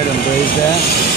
ahead and raise that.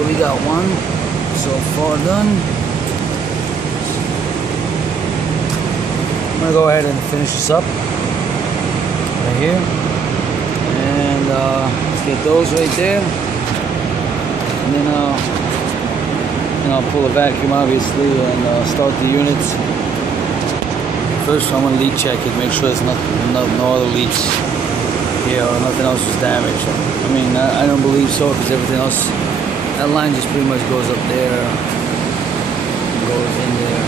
So we got one so far done. I'm gonna go ahead and finish this up right here, and let's get those right there, and then I'll pull the vacuum obviously and start the units. First I'm gonna leak check it, make sure there's no other leaks here or nothing else is damaged. I mean, I don't believe so, because everything else, that line just pretty much goes up there, goes in there.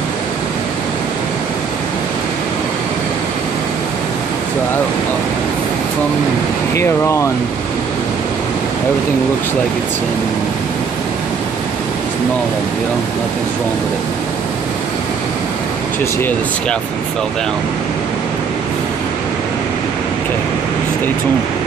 So from here on, everything looks like it's normal, you know, nothing's wrong with it. Just here the scaffolding fell down. Okay, stay tuned.